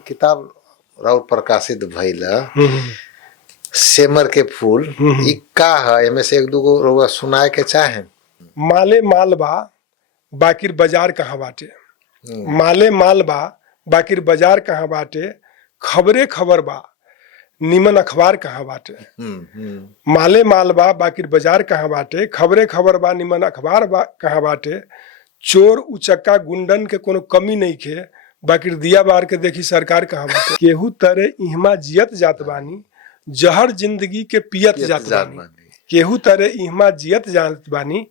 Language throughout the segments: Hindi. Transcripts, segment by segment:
किताब राउर प्रकाशित भइल सेमर के फूल ई का है, एमे से एक दूगो रउआ सुनाए के चाहे। माले माल बा बाकिर बाजार कहाँ बाटे। माले माल बा बाकिर बाजार कहाँ बाटे, खबरे खबर बा निमन अखबार कहाँ बाटे। माले माल बा बाकिर बाजार कहाँ बाटे, खबरे खबर बा निमन अखबार बा कहाँ बाटे। चोर उचक्का गुंडन के कोनो कमी नहीं खे, बाकिर दिया बार के देखी सरकार कहाँ बाटे। केहू तरे इहमा जियत जात बानी, जहर जिंदगी के पियत जात बानी। केहू तरे इहमा जियत जात बानी,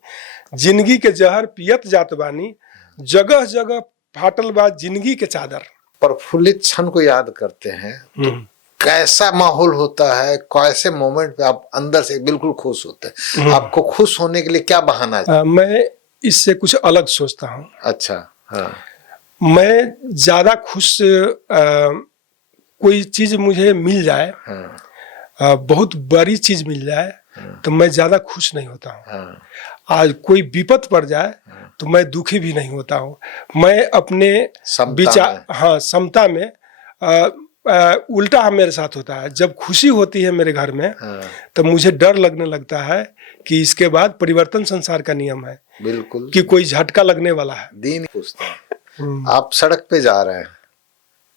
जिंदगी के जहर पियत जात बानी। जगह जगह फाटल बा जिंदगी के चादर। प्रफुल्लित क्षण को याद करते हैं तो कैसा माहौल होता है, कैसे मोमेंट पे आप अंदर से बिल्कुल खुश होते हैं? आपको खुश होने के लिए क्या बहाना है? मैं इससे कुछ अलग सोचता हूँ। अच्छा, हाँ। मैं ज्यादा खुश कोई चीज मुझे मिल जाए, हाँ। बहुत बड़ी चीज मिल जाए, हाँ। तो मैं ज्यादा खुश नहीं होता हूँ। हाँ। आज कोई विपत पड़ जाए तो मैं दुखी भी नहीं होता हूँ। मैं अपने विचार, हाँ, समता में उल्टा मेरे साथ होता है। जब खुशी होती है मेरे घर में, तो मुझे डर लगने लगता है कि इसके बाद परिवर्तन संसार का नियम है, बिल्कुल, कि कोई झटका लगने वाला है। दीन पूछता है। आप सड़क पे जा रहे हैं,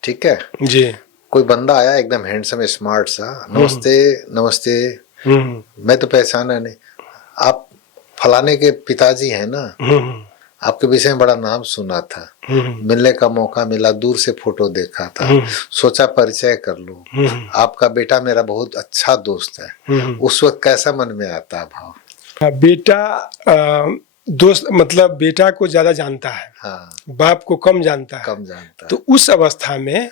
ठीक है जी, कोई बंदा आया एकदम हैंडसम स्मार्ट सा, नमस्ते नमस्ते, मैं तो पहचाना नहीं, आप फलाने के पिताजी हैं ना, आपके विषय में बड़ा नाम सुना था, मिलने का मौका मिला, दूर से फोटो देखा था, सोचा परिचय कर लूं, आपका बेटा मेरा बहुत अच्छा दोस्त है। उस वक्त कैसा मन में आता है भाव? बेटा दोस्त मतलब बेटा को ज्यादा जानता है, हाँ। बाप को कम जानता है। तो उस अवस्था में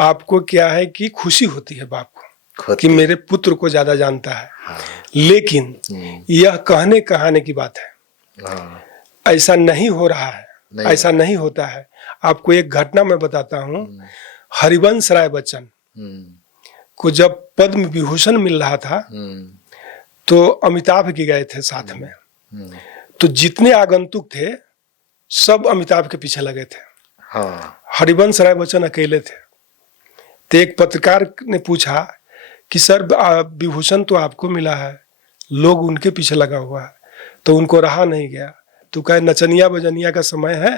आपको क्या है कि खुशी होती है बाप को कि मेरे पुत्र को ज्यादा जानता है। हाँ। लेकिन यह कहने कहाने की बात है। हाँ। ऐसा नहीं हो रहा है, ऐसा नहीं होता है। आपको एक घटना मैं बताता हूँ। हरिवंश राय बच्चन को जब पद्म विभूषण मिल रहा था, तो अमिताभ जी गए थे साथ में। तो जितने आगंतुक थे सब अमिताभ के पीछे लगे थे। हाँ। हरिवंश राय बच्चन अकेले थे। तो एक पत्रकार ने पूछा कि सर विभूषण तो आपको मिला है, लोग उनके पीछे लगा हुआ है। तो उनको रहा नहीं गया, तो कहे नचनिया बजनिया का समय है,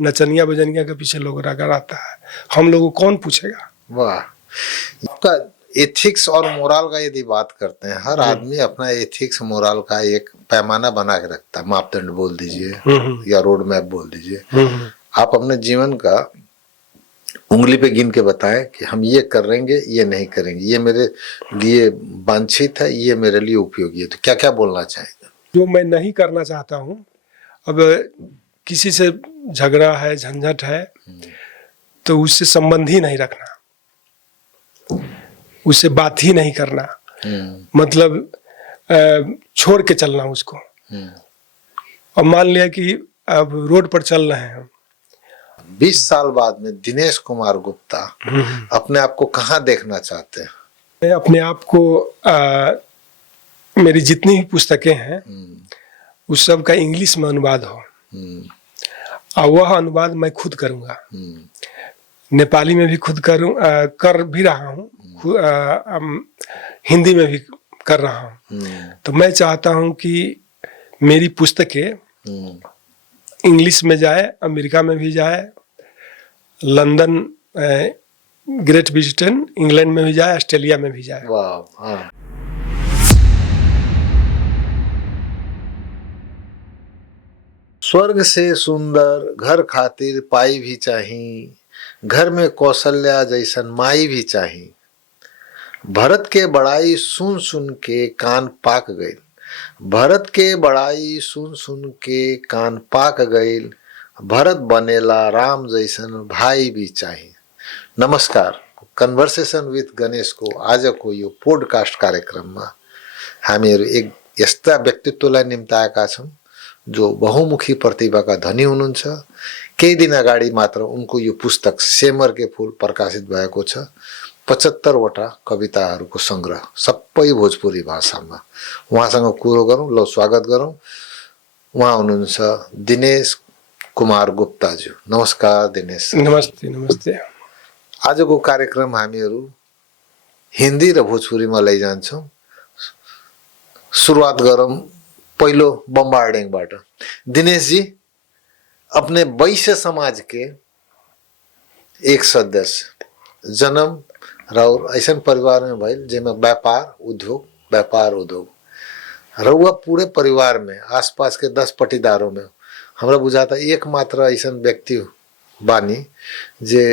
नचनिया बजनिया के पीछे लोग रगा आता है, हम लोगों को कौन पूछेगा। वाह, आपका एथिक्स और मोरल का यदि बात करते हैं, हर आदमी अपना एथिक्स मोरल का एक पैमाना बना के रखता है, मापदंड बोल दीजिए या रोड मैप बोल दीजिए। आप अपने जीवन का उंगली पे गिन के बताएं कि हम ये करेंगे, ये नहीं करेंगे, ये मेरे लिए वांछित है, ये मेरे लिए उपयोगी है, तो क्या क्या बोलना चाहेंगे? जो मैं नहीं करना चाहता हूँ, अब किसी से झगड़ा है, झंझट है, तो उससे संबंध ही नहीं रखना, उससे बात ही नहीं करना, मतलब छोड़ के चलना उसको। अब मान लिया कि अब रोड पर चल रहे हैं, 20 साल बाद में दिनेश कुमार गुप्ता अपने आप को कहाँ देखना चाहते हैं? मैं अपने आप को मेरी जितनी भी पुस्तकें हैं उस सब का इंग्लिश में अनुवाद हो, और वह अनुवाद मैं खुद करूँगा। नेपाली में भी खुद कर भी रहा हूँ, हिंदी में भी कर रहा हूँ। तो मैं चाहता हूँ कि मेरी पुस्तकें इंग्लिश में जाए, अमेरिका में भी जाए, लंदन, ग्रेट ब्रिटेन, इंग्लैंड में भी जाए, ऑस्ट्रेलिया में भी जाए। वाह, हाँ। स्वर्ग से सुंदर घर खातिर पाई भी चाही, घर में कौशल्या जैसन माई भी चाही। भरत के बड़ाई सुन सुन के कान पाक गईल, भरत के बड़ाई सुन सुन के कान पाक गईल, भरत बनेला राम जैसन भाई भी चाहिए। नमस्कार, कन्भर्सेसन विथ गणेश को आजको यो पोडकास्ट कार्यक्रममा हामीहरू एक यस्ता व्यक्तित्वलाई निम्ताएका छौँ जो बहुमुखी प्रतिभाका धनी हुनुहुन्छ। केही दिन अगाडि मात्र उनको यो पुस्तक सेमर के फूल प्रकाशित भएको छ। 75 वटा कविताहरूको संग्रह, सबै भोजपुरी भाषामा। उहाँसँग कुरो गरौँ, ल स्वागत गरौँ। उहाँ हुनुहुन्छ दिनेश कुमार गुप्ताज्यू। नमस्कार दिनेश। नमस्ते। नमस्ते। आजको कार्यक्रम हामीहरू हिन्दी र भोजपुरीमा लैजान्छौँ। सुरुवात गरौँ पहिलो बम्बार्डिङबाट। दिनेश जी, अपने वैश्य समाज के एक सदस्य, जन्म और ऐसा परिवार में भइल जेमा व्यापार उद्योग रउआ पूरे परिवार में आसपास के 10 पटीदारों में हमरा बुझाता एकमात्र ऐसा व्यक्ति बानी जे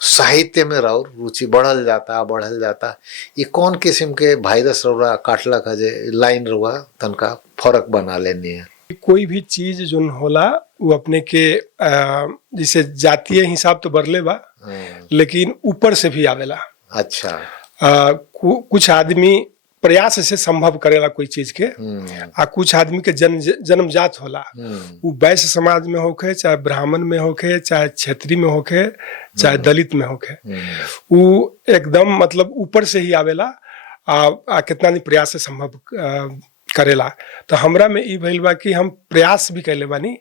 साहित्य में राउर रुचि बढ़ल जाता। ये कौन किस्म के वायरस रउरा काटला का जे लाइन रउआ तनका फर्क बना लेनी है? कोई भी चीज जो होला वो अपने के जैसे जातीय हिसाब तो बरले बा, लेकिन ऊपर से भी आवेला। अच्छा। कुछ आदमी प्रयास से संभव करेला कोई चीज के, आ कुछ आदमी के जन्मजात होला। वो वैश्य समाज में होखे, चाहे ब्राह्मण में होखे, चाहे क्षेत्रीय में होखे, चाहे दलित में होखे, वो एकदम मतलब ऊपर से ही आवेला। कितना नहीं प्रयास से संभव करेला। तो हमरा में ई भइल बा कि हम प्रयास भी कैले बानी,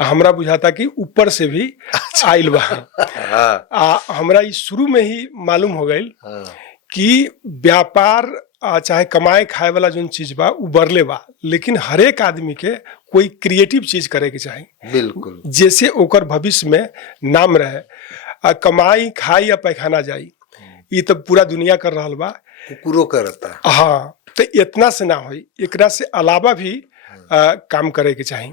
हमरा बुझाता कि ऊपर से भी आइल बा। हमरा ई शुरू में ही मालूम हो गइल कि व्यापार चाहे कमाए खाए वाला जो चीज बा उ बरले बा, लेकिन हर एक आदमी के कोई क्रिएटिव चीज करे के चाही। बिल्कुल। जैसे ओकर भविष्य में नाम रहे। कमाई खाई या पैखाना जाई, ये तो पूरा दुनिया कर रहा बा, कुकुरो करता। हाँ, तो इतना से ना होई, एकरा से अलावा भी काम करे के चाही।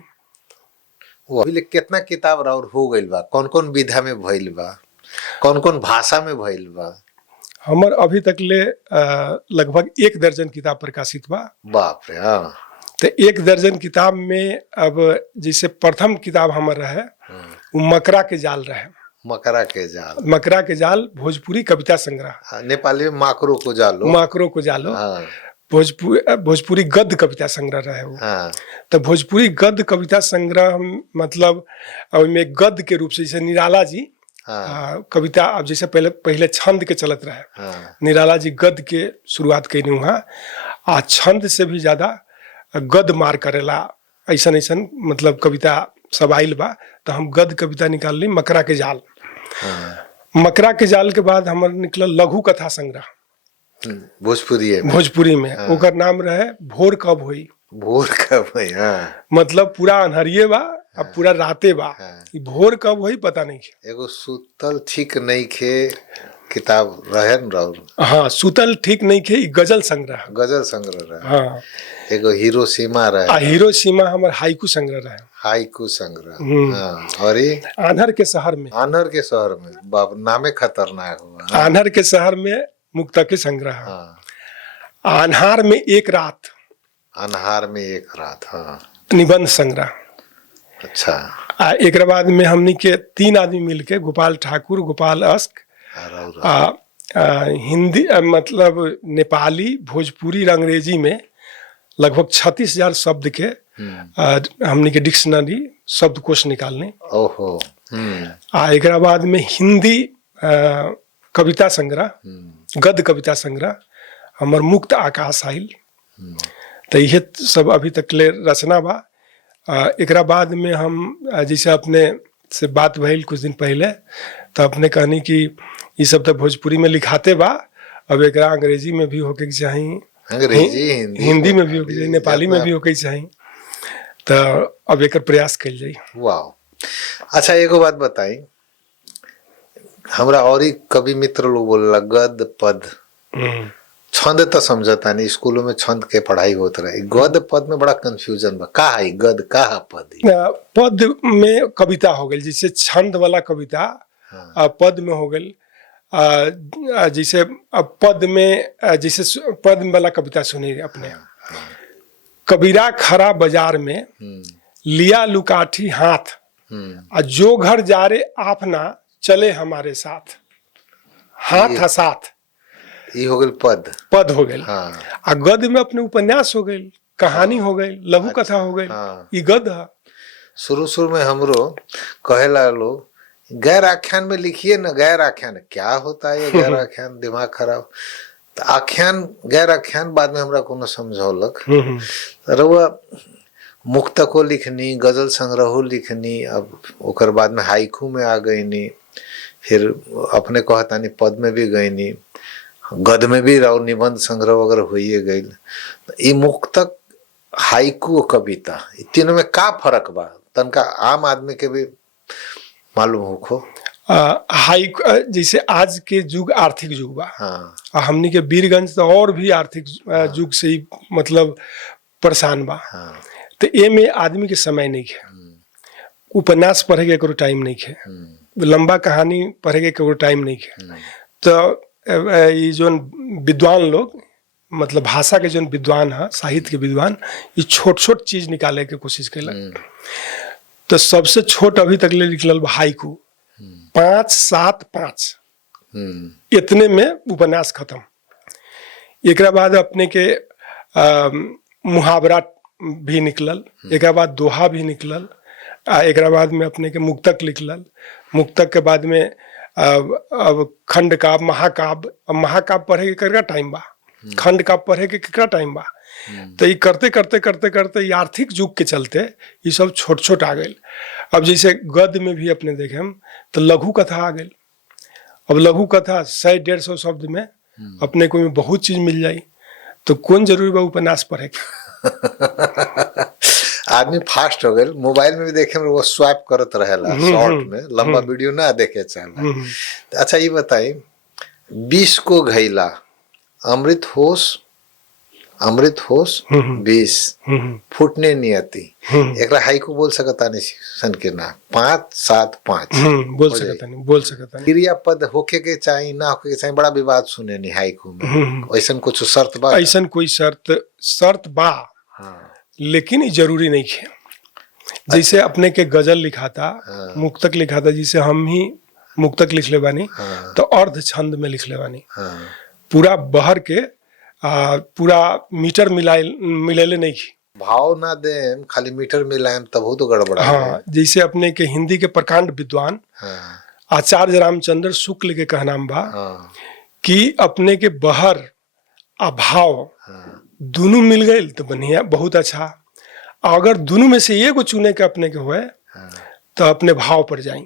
वो अभी कितना किताब राउर हो गइल बा? कौन कौन विधा में भइल बा? कौन कौन भाषा में भइल बा? हमर अभी तक ले लगभग 1 दर्जन किताब प्रकाशित बा। बाप रे। हाँ। तो 1 दर्जन किताब में अब जैसे प्रथम किताब हमर रहे वो मकरा के जाल रहे। मकरा के जाल भोजपुरी कविता संग्रह। नेपाली में माकरो को जालो। हाँ। भोजपुरी गद्य कविता संग्रह रहे वो। हाँ। तो भोजपुरी गद्य कविता संग्रह मतलब में गद्य के रूप से जैसे निराला जी कविता, अब जैसे पहले छंद के चलत रहे। निराला जी गद्य के शुरुआत कैनी वहाँ, छंद से भी ज्यादा गद्य मार करेला ऐसा मतलब कविता सब आइल बा। तो हम गद्य कविता निकाल ली मकरा के जाल। मकरा के जाल के बाद हमारे निकल लघु कथा संग्रह भोजपुरी में। ओकर नाम रहे भोर कब हुई। मतलब पूरा अनहरिये बा, अब पूरा राते बा। भोर कब हुई पता नहीं है। एगो सुतल ठीक नहीं खे किताब रहे न राउर। हाँ, सुतल ठीक नहीं खे गजल संग्रह रहे। हाँ। एगो हिरोशिमा रहे। हिरोशिमा हमार हाइकू संग्रह रहे। हाँ। और आन्हर के शहर में बाप नामे खतरनाक हुआ। आन्हर के शहर में मुक्तक संग्रह। आन्हार में एक रात। हाँ। निबंध संग्रह। अच्छा। एक बाद में हमनी के 3 आदमी मिलके गोपाल ठाकुर, गोपाल अस्क, हिंदी मतलब नेपाली, भोजपुरी और अंग्रेजी में लगभग 36,000 शब्द के हमनी के डिक्शनरी शब्दकोश निकालने। ओहो। एक बाद में हिंदी कविता संग्रह, गद्य कविता संग्रह हमर मुक्त आकाश आइल। तो ये सब अभी तक ले रचना बा। एक बाद में हम जैसे अपने से बात भइल कुछ दिन पहले, तो अपने कहनी कि ये सब तो भोजपुरी में लिखाते बा, अब एक अंग्रेजी में भी होके चाहिए, हिंदी में भी होके चाहिए, नेपाली में भी होके चाहिए। तो अब एक प्रयास कल जाई। वाह। अच्छा, एगो बात बताई हमरा, और ही कवि मित्र लोग बोलेला गद्य पद। छंद तो समझता नहीं, स्कूलों में छंद के पढ़ाई होता रहे। गद्य पद में बड़ा कंफ्यूजन बा, का है गद्य का है पद? पद में कविता हो गई, जैसे छंद वाला कविता पद में हो गई। जैसे पद में जैसे पद वाला कविता सुनी अपने। कबीरा खरा बाजार में लिया लुकाठी हाथ, जो घर जा रे आप ना चले हमारे साथ, हाथ साथ। ये हो गई पद हो गई। हाँ। गद्य में अपने उपन्यास हो गई, कहानी हो गई, लघु कथा हो गई। ये गद्य है। शुरू में हमरो कहेला लोग गैर आख्यान में लिखिए ना। गैर आख्यान क्या होता है? ये गैर आख्यान दिमाग खराब। तो आख्यान गैर आख्यान बाद में हमरा कोनो समझौलक। रउआ मुक्तको लिखनी, गजल संग्रहो लिखनी, अब ओकर बाद में हाइकू में आ गई नी, फिर अपने कहतानी पद में भी गईनी, गद में भी रहो, निबंध संग्रह वगैरह होइए गई। ई मुक्तक, हाइकू, कविता, इ तीनों में का फर्क बा तनका आम आदमी के भी मालूम होखो। हाई जैसे आज के युग आर्थिक युग बा, हाँ हमनी के वीरगंज तो और भी आर्थिक युग से ही मतलब परेशान बा। हाँ तो ए में आदमी के समय नहीं है, उपन्यास पढ़े के करो टाइम नहीं है, लंबा कहानी पढ़े के करो टाइम नहीं है। तो ये जो विद्वान लोग मतलब भाषा के जो विद्वान है, साहित्य के विद्वान, ये छोट छोट चीज निकाले के कोशिश कैलक। तो सबसे छोट अभी तक ले निकलल बा हाइकू, 5 7 5 इतने में उपन्यास खत्म। एक बाद अपने के मुहावरा भी निकलल, एक बाद दोहा भी निकलल, एक बाद में अपने के मुक्तक निकलल, मुक्तक के बाद में अब खंड काव्य, महाकाव्य। अब महाकाव्य पढ़े के केकरा टाइम बा, खंड काव्य पढ़े के केकरा टाइम बा। तो ये करते करते करते करते ये आर्थिक युग के चलते ये सब छोट छोट आ गए। अब जैसे गद्य में भी अपने देखे हम तो लघु कथा आ गई। अब लघु कथा 100-150 शब्द में अपने को में बहुत चीज मिल जाई, तो कौन जरूरी बा उपन्यास पढ़े के। आदमी फास्ट हो गए, मोबाइल में भी देखे में वो स्वाइप करत रहेला, शॉर्ट में लंबा वीडियो ना देखे चाहला। अच्छा ये बताई, 20 को घैला अमृत होश 20 फुटने नियति, एकरा हाइकू बोल सकता नहीं सन के ना, 5 7 5 बोल सकता नहीं, बोल सकता नहीं। क्रिया पद होके के चाहिए ना होके के चाहिए, बड़ा विवाद सुने नहीं हाइकू में। ऐसा कुछ शर्त बा? ऐसा कोई शर्त बा, लेकिन जरूरी नहीं है। जैसे अपने के गजल लिखा था, मुक्तक लिखा था, जिसे हम ही मुक्तक लिख ले बानी, तो अर्ध छंद में लिख ले बानी, पूरा बहर के पूरा मीटर मिलाइले नहीं। भाव ना दे खाली मीटर मिलाएम तब हो तो गड़बड़ा। हाँ, जैसे अपने के हिंदी के प्रकांड विद्वान आचार्य रामचंद्र शुक्ल के कहनाम बा कि अपने के बहर आ भाव दोनों मिल गए तो बढ़िया, बहुत अच्छा। अगर दोनों में से एगो चुने के अपने के हुए तो अपने भाव पर जाई।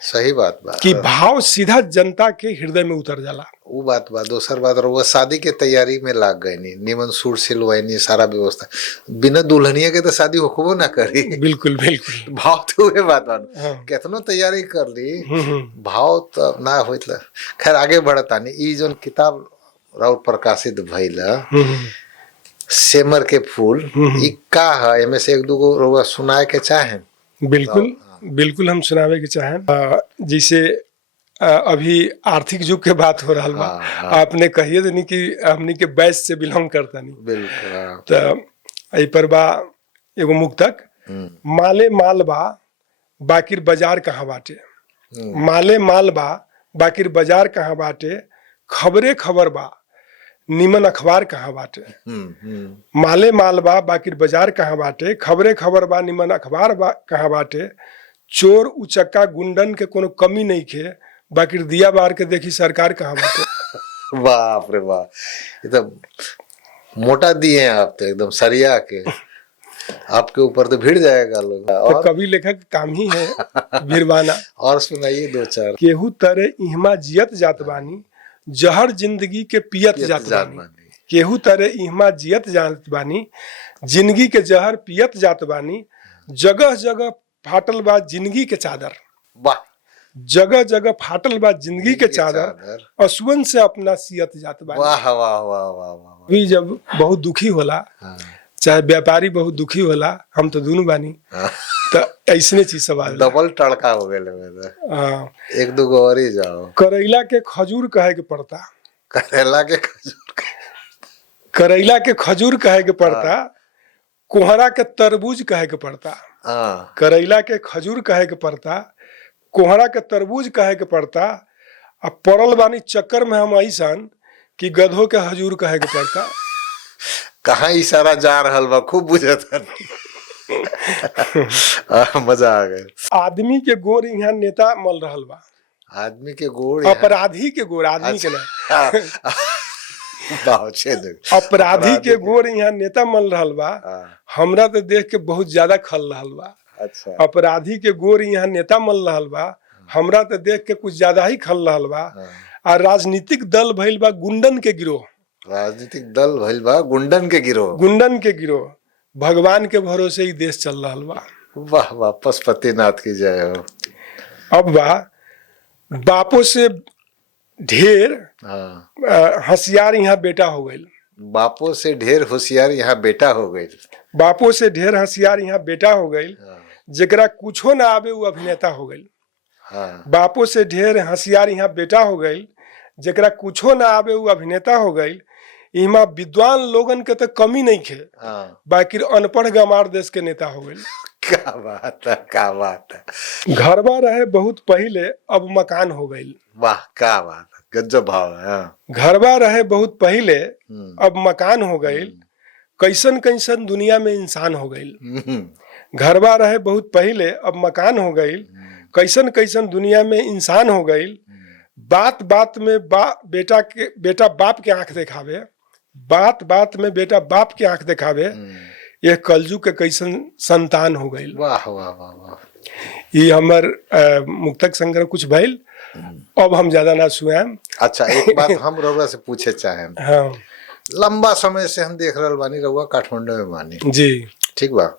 सही बात बा कि भाव सीधा जनता के हृदय में उतर जाला। वो बात बा। दोसर बात वो शादी के तैयारी में लाग गए नहीं, निमन सूट सिलवाई, सारा व्यवस्था, बिना दुल्हनिया के तो शादी होखबो ना करी। बिल्कुल बिल्कुल, भाव तो वे बात बा, कितनो तैयारी कर ली भाव तो ना होत। खैर आगे बढ़ता नहीं। ई जोन किताब राउर प्रकाशित भइल सेमर के फूल, ई का है? एमे से एक दूगो रोवा सुनाए के चाहे? बिल्कुल बिल्कुल, हम सुनावे के चाहें। जैसे अभी आर्थिक युग के बात हो रहा बा, आपने कहिए तो नहीं कि हमनी के बैच से बिलोंग करता नहीं। बिल्कुल। तो ए पर बा एगो मुक्तक, माले माल बा बाकिर बाजार कहाँ बाटे, माले माल बा बाकिर बाजार कहाँ बाटे, खबरे खबर बा निमन अखबार कहाँ बाटे। माले माल बा बाकिर बाजार कहाँ बाटे, खबरे खबर बा निमन अखबार बा कहाँ बाटे, चोर उचक्का गुंडन के कोनो कमी नहीं खे, बाकी दिया बार के देखी सरकार कहाँ बाटे। बाप रे बाप, ये तो मोटा दिए हैं आप, तो एकदम सरिया के आपके ऊपर तो भिड़ जाएगा लोग। तो कवि लेखक काम ही है भिड़वाना। और सुनाइए 2-4। केहू तरे इहमा जियत जात बानी, जहर जिंदगी के पियत जात बानी, केहू तरे इहमा जियत जात बानी, जिंदगी के जहर पियत जात बानी, जगह जगह फाटल बा जिंदगी के चादर, वाह, जगह जगह फाटल बा जिंदगी के चादर, असुवन से अपना सियत जात बानी। वाह वाह वाह वाह। अभी जब बहुत दुखी होला, चाहे व्यापारी बहुत दुखी होला, हम तो दोनों बानी, तो ऐसने चीज सब डबल तड़का हो गए। एक दो और ही जाओ। करैला के खजूर कहे के पड़ता, करेला के खजूर, करैला के खजूर कहे के पड़ता, कोहरा के तरबूज कहे के पड़ता। करैला के खजूर कहे के पड़ता, कोहरा के तरबूज कहे के पड़ता। अब पड़ल बानी चक्कर में हम ऐसन कि गधों के हजूर कहे के पड़ता। कहाँ इशारा जा रहा बा, खूब बुझत मजा आ गया। आदमी के गोर यहाँ नेता मल रहल बा, आदमी के गोर, अपराधी के गोर, आदमी के नहीं, अपराधी के गोर यहाँ नेता मल रहल बा। हमरा तो देख के बहुत ज्यादा खल रहल बा। अच्छा। अपराधी के गोर यहाँ नेता मल रहल बा, हमरा तो देख के कुछ ज्यादा ही खल रहल बा। आ राजनीतिक दल भइल बा गुंडन के गिरोह। राजनीतिक दल भइल बा गुंडन के गिरोह। गुंडन के गिरोह। भगवान के भरोसे ही देश चल रहल बा। वाह वाह, पशुपतिनाथ की जय हो। अब बा बापों से ढेर होशियार यहाँ बेटा हो गई। बापों से ढेर होशियार यहाँ बेटा हो गई। बापों से ढेर होशियार यहाँ बेटा हो गई। जेकरा कुछो ना आवे वो अभिनेता हो गई। बापों से ढेर होशियार यहाँ बेटा हो गई। जेकरा कुछो ना आवे वो अभिनेता हो गई। इमा विद्वान लोगन के तो कमी नहीं खे, बाकी अनपढ़ गंवार देश के नेता हो गई। क्या बात है, क्या बात है। घरवा रहे बहुत पहले अब मकान हो गई। वाह, क्या बात है, गजब भाव है। घरवा रहे बहुत पहले अब मकान हो गई। कैसन कैसन दुनिया में इंसान हो गई। घरवा रहे बहुत पहले अब मकान हो गई। कैसन कैसन दुनिया में इंसान हो गई। बात बात में बेटा बाप के आंख दिखावे। बात बात में बेटा बाप के आंख दिखावे। यह कलजू के कैसन संतान हो गई। वाह वाह वाह वाह। ये हमर मुक्तक संग्रह कुछ भइल। अब हम ज्यादा ना सुनाएम। अच्छा, एक बात हम रउआ से पूछे चाहे। हाँ, लंबा समय से हम देख रहल बानी रउआ काठमांडू में बानी जी, ठीक बा।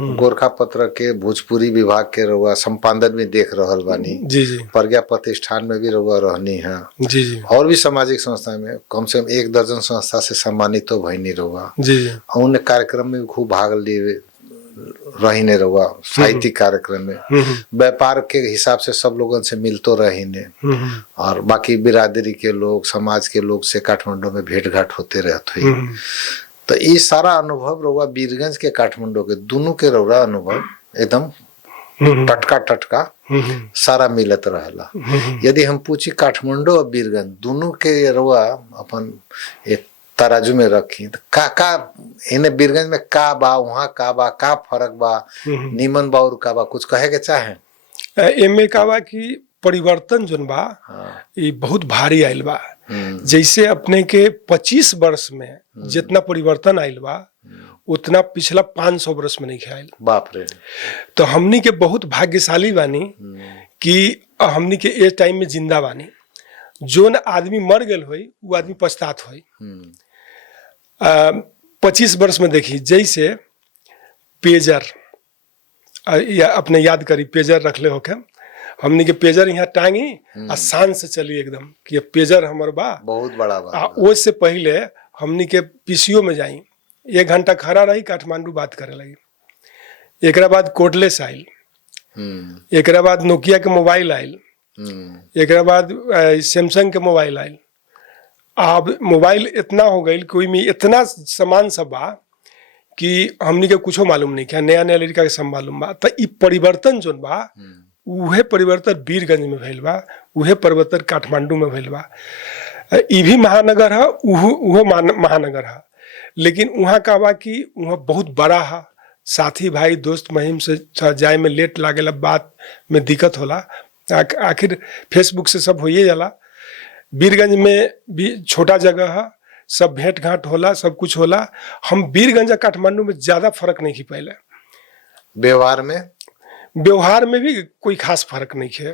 गोरखा पत्र के भोजपुरी विभाग के रउआ संपादन में देख रहल बानी। जी जी। प्रज्ञा प्रतिष्ठान में भी रउआ रहनी है। जी जी। और भी सामाजिक संस्था में कम से कम 1 दर्जन संस्था से सम्मानित तो भइनी रउआ। जी जी। उन कार्यक्रम में भी खूब भाग लिए रही ने रउआ। साहित्यिक कार्यक्रम में व्यापार के हिसाब से सब लोगन से मिलतो रही ने। और बाकी बिरादरी के लोग, समाज के लोग से काठमांडू में भेंट घाट होते रहते हुई। तो ये सारा अनुभव रउआ वीरगंज के काठमांडू के दोनों के रउआ अनुभव एकदम टटका सारा मिलत रहला। यदि हम पूछी काठमांडू और वीरगंज दोनों के रउआ अपन एक तराजू में रखी तो का इन्हें वीरगंज में का बा, वहाँ का बा, का फर्क बा, नीमन बा और का बा, कुछ कहे के चाहे। एमे का बा कि परिवर्तन जोन बा ये बहुत भारी आयल बा। जैसे अपने के 25 वर्ष में जितना परिवर्तन आयल बा उतना पिछला 500 वर्ष में नहीं आयल। बाप रे। तो हमनी के बहुत भाग्यशाली बानी कि हमनी के ए टाइम में जिंदा बानी। जोन आदमी मर गल होई वो आदमी पछतात होई। 25 वर्ष में देखी जैसे पेजर या अपने याद करी पेजर रखले होके हमनी के पेजर यहाँ टांगी आसान से चली एकदम कि ये पेजर हमर बा बहुत बड़ा बा। वो से पहले हमनी के पीसीओ में जाई 1 घंटा खड़ा रही काठमांडू बात करे लगी। एकरा बाद कोडलेस आइल। एकरा बाद नोकिया के मोबाइल आइल। एकरा बाद सैमसंग के मोबाइल आइल। अब मोबाइल इतना हो गई कोई में इतना सामान सब बा कि हमनी के कुछो मालूम नहीं क्या नया नया लड़का के सब मालूम बा। तो ई परिवर्तन जोन बा उहे परिवर्तन वीरगंज में भइल बा, उहे परिवर्तन काठमांडू में भइल बा। ई भी महानगर है, उहो महानगर है, लेकिन वहाँ का बा कि वहाँ बहुत बड़ा है। साथी भाई दोस्त महिम से जाए में लेट लागेला, बात में दिक्कत होला। आखिर फेसबुक से सब होइए जाला। वीरगंज में भी छोटा जगह है, सब भेंट घाट होला, सब कुछ होला। हम वीरगंज काठमांडू में ज्यादा फर्क नहीं की पहले। व्यवहार में भी कोई खास फर्क नहीं है।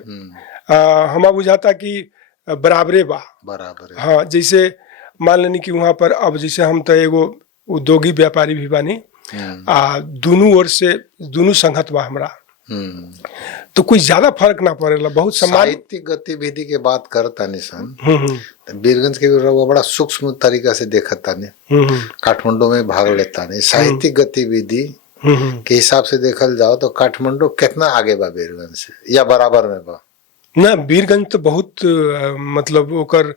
हमारा बुझाता कि बराबरे बा। बराबर। हाँ, जैसे मान लेनी कि वहाँ पर अब जैसे हम तो एगो उद्योगी व्यापारी भी बानी। दोनों ओर से दोनों संगत बा हमरा। तो कोई ज्यादा फर्क ना पड़ेला। बहुत साहित्यिक गतिविधि के बात करता निशान वीरगंज के बड़ा सूक्ष्म तरीका से देखता नहीं। काठमांडू में भाग लेता नहीं। साहित्यिक गतिविधि के हिसाब से देखल जाओ तो काठमांडू कितना आगे बा वीरगंज से या बराबर में बा? ना, वीरगंज तो बहुत मतलब ओकर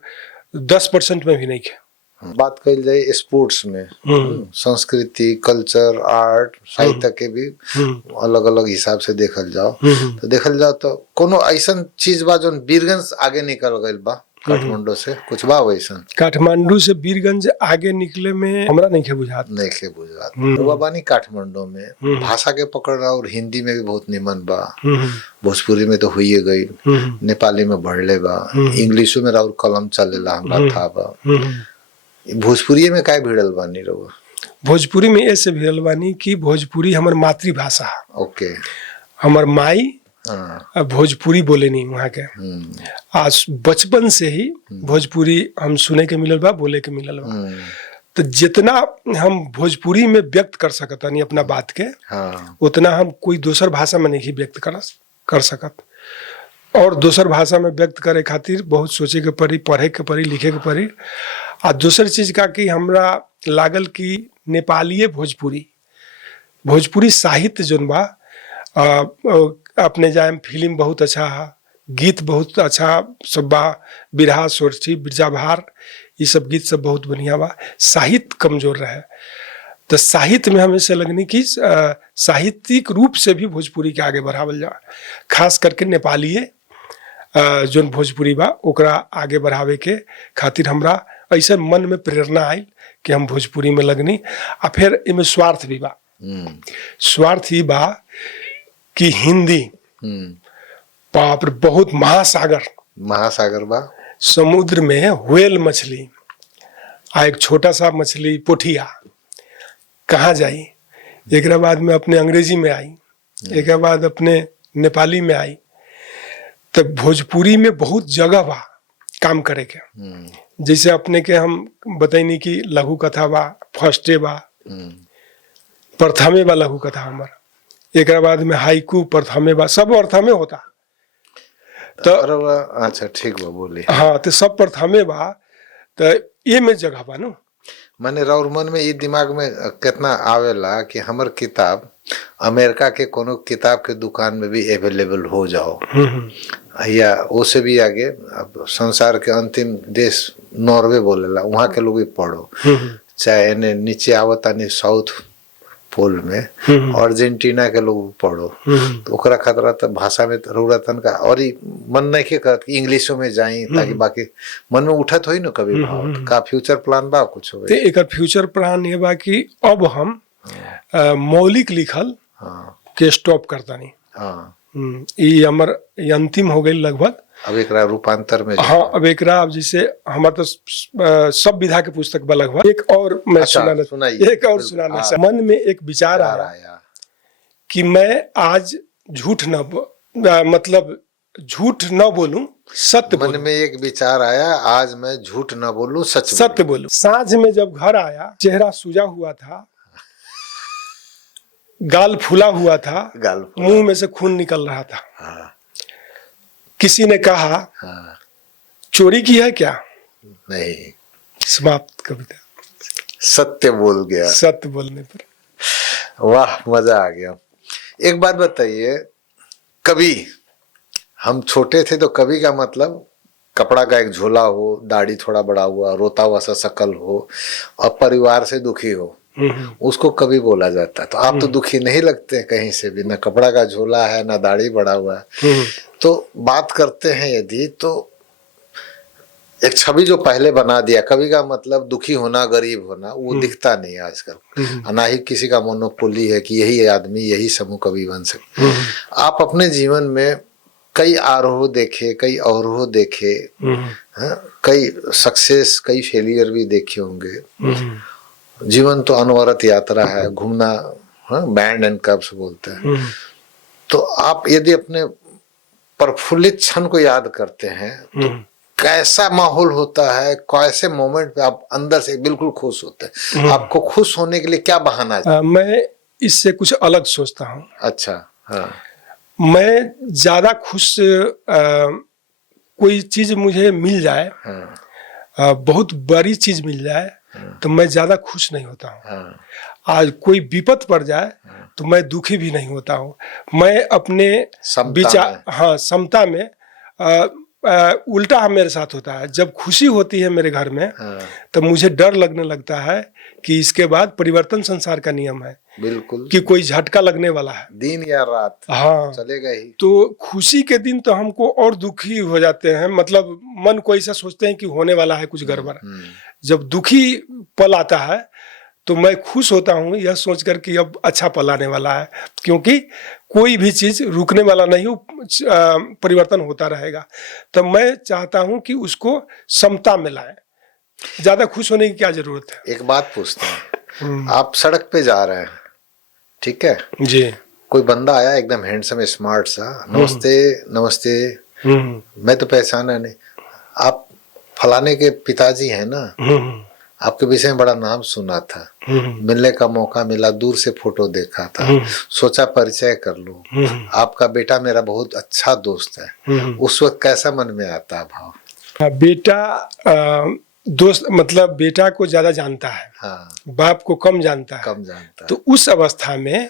10% में भी नहीं है। बात कल जाए स्पोर्ट्स में, संस्कृति, कल्चर, आर्ट, साहित्य के भी अलग अलग हिसाब से देखल जाओ तो देखल जाओ तो कोनो ऐसा चीज बा जो वीरगंज आगे निकल गई बा काठमांडू से? कुछ बा वैसा? काठमांडू से वीरगंज आगे निकले में हमरा नहीं के बुझात। तो बानी काठमांडू में भाषा के पकड़ और हिंदी में भी बहुत निमन बा। भोजपुरी में तो हुई गई, नेपाली में बढ़ले बा, इंग्लिशो में राउर कलम चलेला हमरा था बा। भोजपुरी में काय भिड़ल बानी रहुआ? भोजपुरी में ऐसे भिड़ल बानी कि भोजपुरी हमर मातृभाषा। ओके। हमर माई हाँ। भोजपुरी बोले नहीं वहाँ के। आज बचपन से ही भोजपुरी हम सुने के मिलल बा, बोले के मिलल बा। तो जितना हम भोजपुरी में व्यक्त कर सकत नहीं अपना बात के, हाँ। उतना हम कोई दूसर भाषा में नहीं व्यक्त कर सकत। और दूसर भाषा में व्यक्त करे खातिर बहुत सोचे के पड़ी, पढ़े के पड़ी, लिखे के पड़ी। आ दूसर चीज का कि हमरा लागल कि नेपालीय भोजपुरी साहित्य जोन बा, अपने जाए फिल्म बहुत अच्छा है, गीत बहुत अच्छा सब बा, बिरहा सोरठी बिरजाभार ये सब गीत सब बहुत बढ़िया बा। साहित्य कमजोर रहे तो साहित्य में हमेशा लगनी कि साहित्यिक रूप से भी भोजपुरी के आगे बढ़ावल जा, खास करके नेपालीय जोन भोजपुरी बा ओकरा आगे बढ़ावे के खातिर हमरा ऐसे मन में प्रेरणा आई कि हम भोजपुरी में लगनी। आ फिर इमें स्वार्थ भी बा। स्वार्थ ही बा कि हिंदी बाप रे बहुत महासागर बा। समुद्र में व्हेल मछली आ एक छोटा सा मछली पोठिया कहाँ जाई, एक बाद में अपने अंग्रेजी में आई, एक बाद अपने नेपाली में आई। तो भोजपुरी में बहुत जगह बा काम करे के। जैसे अपने के हम बताइनी कि लघु कथा बा, फर्स्टे बा, प्रथमे बा लघु कथा हमारा, एक बाद में हाइकू प्रथमे बा, सब अर्थमे होता। तो अच्छा ठीक बा बोली। हाँ तो सब प्रथमे बा, तो ये में जगह बा नो। मैंने राउर मन में ये दिमाग में कितना आवेला कि हमर किताब अमेरिका के कोनो किताब के दुकान में भी अवेलेबल हो जाओ, या उससे भी आगे अब संसार के अंतिम देश नॉर्वे बोलेला, वहाँ के लोग भी पढ़ो, चाहे इन्हें नीचे आवता नहीं साउथ पोल में अर्जेंटीना के लोग पढ़ो। तो ओकरा खतरा तो भाषा में जरूरतन का और ही मन नहीं के करत कि इंग्लिशों में जाई, ताकि बाकी मन में उठत होई ना कभी भाव। तो का फ्यूचर प्लान बा कुछ हो? एक फ्यूचर प्लान ये बा कि अब हम मौलिक लिखल के स्टॉप करता नहीं। ये हमर अंतिम हो गई लगभग। अब एक रूपांतर में हाँ, अब एक जैसे हमारा तो सब विधा के पुस्तक बा लगभग। एक और मैं सुनाना मन में एक विचार आया कि मैं आज झूठ न बोलूं, सत्य बोलूं। मन में एक विचार आया, आज मैं झूठ न बोलूं, सत्य बोलूं। सांझ में जब घर आया, चेहरा सूजा हुआ था, गाल फूला हुआ था, मुंह में से खून निकल रहा था। किसी ने कहा चोरी की है क्या? नहीं। समाप्त कविता। सत्य बोल गया। सत्य बोलने पर वाह, मजा आ गया। एक बात बताइए, कभी हम छोटे थे तो कभी का मतलब कपड़ा का एक झोला हो, दाढ़ी थोड़ा बड़ा हुआ, रोता हुआ सा शकल हो और परिवार से दुखी हो, उसको कभी बोला जाता। तो आप तो दुखी नहीं लगते हैं कहीं से भी, ना कपड़ा का झोला है ना दाढ़ी बड़ा हुआ है। तो बात करते हैं यदि, तो एक छवि जो पहले बना दिया, कभी का मतलब दुखी होना, गरीब होना, वो दिखता नहीं आजकल। ना ही किसी का मोनोपोली है कि यही आदमी, यही समूह कवि बन सकते। आप अपने जीवन में कई आरोह देखे, कई अवरोह देखे, कई सक्सेस, कई फेलियर भी देखे होंगे। जीवन तो अनवरत यात्रा है, घूमना, बैंड एंड कब्स बोलते हैं। तो आप यदि अपने प्रफुल्लित क्षण को याद करते हैं तो कैसा माहौल होता है, कैसे मोमेंट पे आप अंदर से बिल्कुल खुश होते हैं? आपको खुश होने के लिए क्या बहाना है? मैं इससे कुछ अलग सोचता हूँ। अच्छा। हाँ। मैं ज्यादा खुश कोई चीज मुझे मिल जाए, बहुत बड़ी चीज मिल जाए, तो मैं ज्यादा खुश नहीं होता हूँ। आज कोई विपत पड़ जाए तो मैं दुखी भी नहीं होता हूँ। मैं अपने विचार, हाँ, समता में उल्टा मेरे साथ होता है। जब खुशी होती है मेरे घर में, तो मुझे डर लगने लगता है कि इसके बाद परिवर्तन संसार का नियम है, बिल्कुल, कि कोई झटका लगने वाला है, दिन या रात, हाँ चलेगा ही। तो खुशी के दिन तो हमको और दुखी हो जाते हैं, मतलब मन को ऐसा सोचते हैं कि होने वाला है कुछ गड़बड़। जब दुखी पल आता है तो मैं खुश होता हूँ यह सोचकर कि अब अच्छा पल आने वाला है, क्योंकि कोई भी चीज रुकने वाला नहीं हो, परिवर्तन होता रहेगा। तो मैं चाहता हूँ कि उसको समता में लाएं। ज्यादा खुश होने की क्या जरूरत है? एक बात पूछते हैं, आप सड़क पे जा रहे हैं, ठीक है जी, कोई बंदा आया एकदम हैंडसम स्मार्ट सा, नमस्ते नमस्ते, मैं तो पहचाना नहीं, आप फलाने के पिताजी हैं ना, आपके विषय में बड़ा नाम सुना था, मिलने का मौका मिला, दूर से फोटो देखा था, सोचा परिचय कर लूं, आपका बेटा मेरा बहुत अच्छा दोस्त है। उस वक्त कैसा मन में आता भाव? बेटा दोस्त मतलब बेटा को ज्यादा जानता है, हाँ, बाप को कम जानता है। कम जानता है। तो उस अवस्था में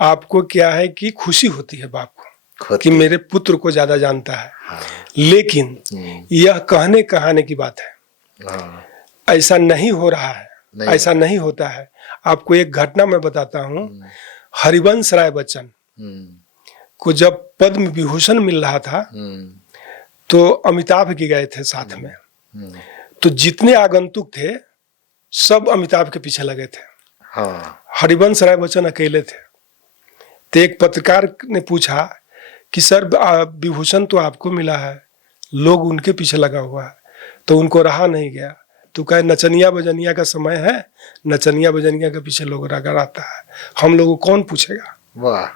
आपको क्या है कि खुशी होती है बाप को कि मेरे पुत्र को ज्यादा जानता है। हाँ, लेकिन यह कहने कहाने की बात है, हाँ, ऐसा नहीं हो रहा है, ऐसा नहीं होता है। आपको एक घटना मैं बताता हूँ। हरिवंश राय बच्चन को जब पद्म विभूषण मिल रहा था तो अमिताभ जी गए थे साथ में, तो जितने आगंतुक थे सब अमिताभ के पीछे लगे थे। हाँ, हरिवंश राय बच्चन अकेले थे। तो एक पत्रकार ने पूछा कि सर विभूषण तो आपको मिला है, लोग उनके पीछे लगा हुआ है। तो उनको रहा नहीं गया, तो कहे नचनिया बजनिया का समय है, नचनिया बजनिया के पीछे लोग रगा रहता है, हम लोगों को कौन पूछेगा। वाह,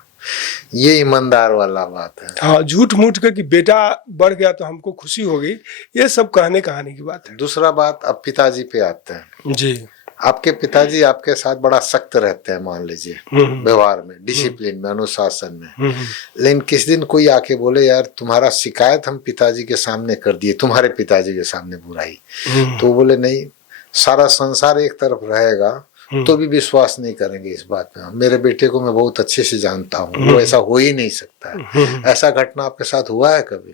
ये ईमानदार वाला बात है। हाँ, झूठ मूठ के कि बेटा बढ़ गया तो हमको खुशी हो गई, ये सब कहने कहानी की बात है। दूसरा बात, अब पिताजी पे आते हैं जी। आपके पिताजी आपके साथ बड़ा सख्त रहते हैं, मान लीजिए व्यवहार में, डिसिप्लिन में, अनुशासन में, लेकिन किस दिन कोई आके बोले यार तुम्हारा शिकायत हम पिताजी के सामने कर दिए, तुम्हारे पिताजी के सामने बुराई, तो वो बोले नहीं, सारा संसार एक तरफ रहेगा तो भी विश्वास नहीं करेंगे इस बात में, मेरे बेटे को मैं बहुत अच्छे से जानता हूँ, वो ऐसा हो ही नहीं सकता है। ऐसा घटना आपके साथ हुआ है कभी?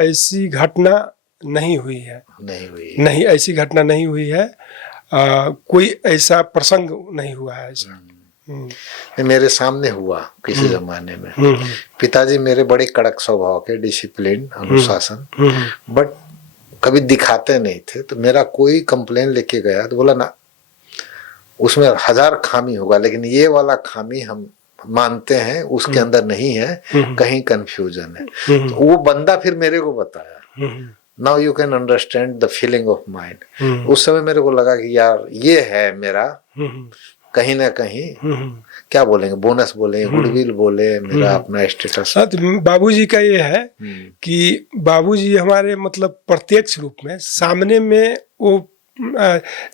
ऐसी घटना नहीं हुई है। नहीं हुई? नहीं, ऐसी घटना नहीं हुई है। कोई ऐसा प्रसंग नहीं हुआ है ऐसा। मेरे सामने हुआ किसी जमाने में। पिताजी मेरे बड़े कड़क स्वभाव के, डिसिप्लिन, अनुशासन, बट कभी दिखाते नहीं थे। तो मेरा कोई कंप्लेन लेके गया तो बोला ना, उसमें 1000 खामी होगा लेकिन ये वाला खामी हम मानते हैं उसके अंदर नहीं है, कहीं कंफ्यूजन है। तो वो बंदा फिर मेरे को बताया, now you can understand the feeling of mind. उस समय मेरे को लगा कि यार ये है मेरा कहीं ना कहीं, क्या बोलेंगे, बोनस बोलेंगे, गुडविल बोले, मेरा अपना स्टेटस। तो बाबूजी का ये है कि बाबूजी हमारे मतलब प्रत्यक्ष रूप में सामने में वो,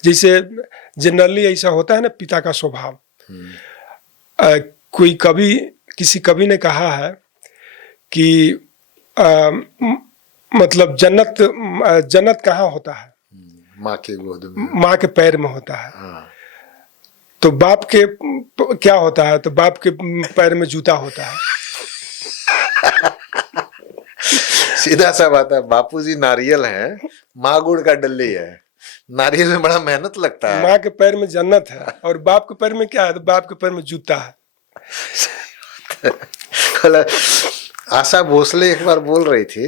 जैसे जनरली ऐसा होता है ना पिता का स्वभाव। कोई कवि, किसी कवि ने कहा है कि मतलब जन्नत कहाँ होता है? माँ के गोद में, माँ के पैर में होता है। हाँ। तो बाप के क्या होता है? तो बाप के पैर में जूता होता है। सीधा सा बात है, बापूजी नारियल है, माँ गुड़ का डल्ली है। नारियल में बड़ा मेहनत लगता है। माँ के पैर में जन्नत है और बाप के पैर में क्या है? तो बाप के पैर में जूता है। आशा भोसले एक बार बोल रही थी,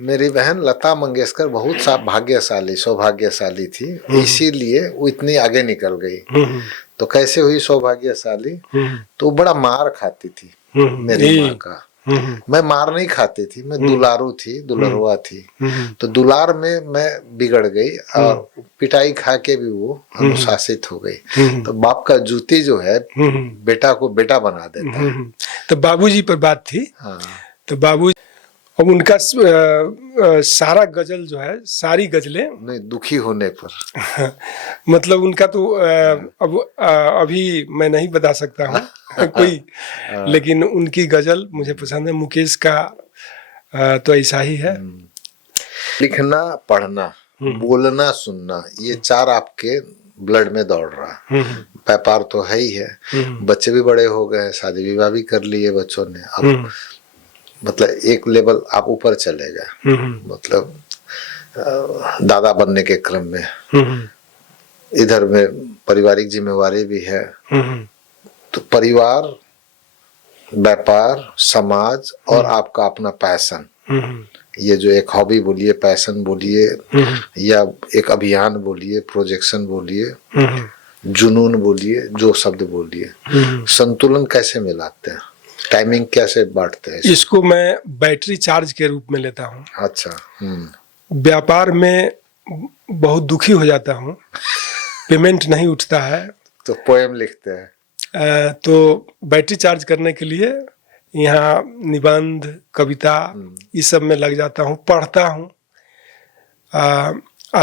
मेरी बहन लता मंगेशकर बहुत भाग्यशाली, सौभाग्यशाली थी, इसीलिए वो इतनी आगे निकल गई। तो कैसे हुई सौभाग्यशाली? तो वो बड़ा मार खाती थी मेरी माँ का। मैं मार नहीं खाती थी, मैं दुलारू थी, दुलरुआ थी। तो दुलार में मैं बिगड़ गई और पिटाई खा के भी वो अनुशासित हो गई। तो बाप का जूती जो है बेटा को बेटा बना देता है। तो बाबूजी पर बात थी। हाँ। तो बाबू, अब उनका सारा गजल जो है, सारी गजलें नहीं, दुखी होने पर मतलब उनका तो अब अभी मैं नहीं बता सकता हूँ कोई, लेकिन उनकी गजल मुझे पसंद है। मुकेश का तो ऐसा ही है। लिखना, पढ़ना, बोलना, सुनना, ये 4 आपके ब्लड में दौड़ रहा। व्यापार तो है ही है, बच्चे भी बड़े हो गए, शादी विवाह भी कर लिए बच्चों ने, अब मतलब एक लेवल आप ऊपर चले गए, मतलब दादा बनने के क्रम में। इधर में पारिवारिक जिम्मेवारी भी है। तो परिवार, व्यापार, समाज और आपका अपना पैशन, ये जो एक हॉबी बोलिए, पैशन बोलिए, या एक अभियान बोलिए, प्रोजेक्शन बोलिए, जुनून बोलिए, जो शब्द बोलिए, संतुलन कैसे मिलाते हैं? टाइमिंग कैसे बांटते हैं? इसको मैं बैटरी चार्ज के रूप में लेता हूँ। अच्छा। व्यापार में बहुत दुखी हो जाता हूँ, पेमेंट नहीं उठता है, तो पोएम लिखते हैं। तो बैटरी चार्ज करने के लिए यहाँ निबंध, कविता इस सब में लग जाता हूँ, पढ़ता हूँ।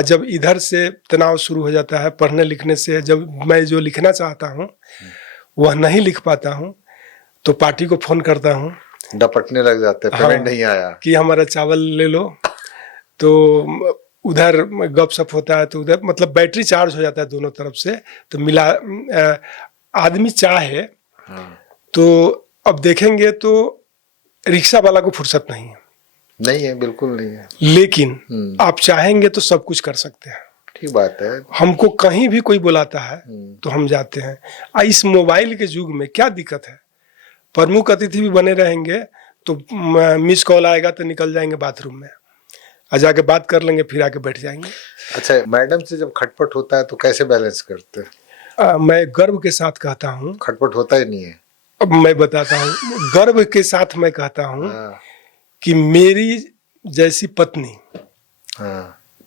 जब इधर से तनाव शुरू हो जाता है पढ़ने लिखने से, जब मैं जो लिखना चाहता हूँ वह नहीं लिख पाता हूँ, तो पार्टी को फोन करता हूँ, डपटने लग जाते हैं, पेमेंट नहीं आया कि हमारा चावल ले लो। तो उधर गपशप होता है, तो उधर मतलब बैटरी चार्ज हो जाता है दोनों तरफ से। तो मिला आदमी चाहे तो अब देखेंगे तो रिक्शा वाला को फुर्सत नहीं है, नहीं है, बिल्कुल नहीं है, लेकिन आप चाहेंगे तो सब कुछ कर सकते हैं। ठीक बात है। हमको कहीं भी कोई बुलाता है तो हम जाते हैं। इस मोबाइल के युग में क्या दिक्कत है, प्रमुख अतिथि भी बने रहेंगे तो मिस कॉल आएगा तो निकल जाएंगे बाथरूम में, जाके बात कर लेंगे, फिर आके बैठ जाएंगे। अच्छा, मैडम से जब खटपट होता है तो कैसे बैलेंस करते हैं? मैं गर्व के साथ कहता हूँ, खटपट होता ही नहीं है। अब मैं बताता हूँ, गर्व के साथ मैं कहता हूँ कि मेरी जैसी पत्नी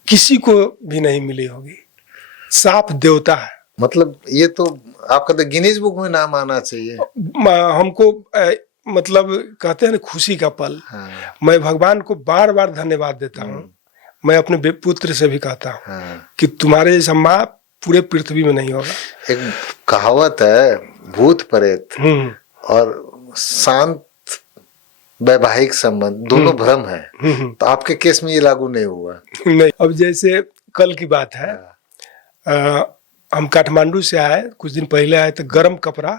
किसी को भी नहीं मिली होगी, साफ देवता है। मतलब ये तो आपका तो गिनीज बुक में नाम आना चाहिए। हमको मतलब कहते हैं ना खुशी का पल। मैं भगवान को बार बार धन्यवाद देता हूँ। मैं अपने पुत्र से भी कहता हूँ कि तुम्हारे जैसा माँ पूरे पृथ्वी में नहीं होगा। एक कहावत है, भूत प्रेत और शांत वैवाहिक संबंध दोनों भ्रम है। तो आपके केस में ये लागू नहीं हुआ? नहीं। अब जैसे कल की बात है, हम काठमांडू से आए, कुछ दिन पहले आए, तो गर्म कपड़ा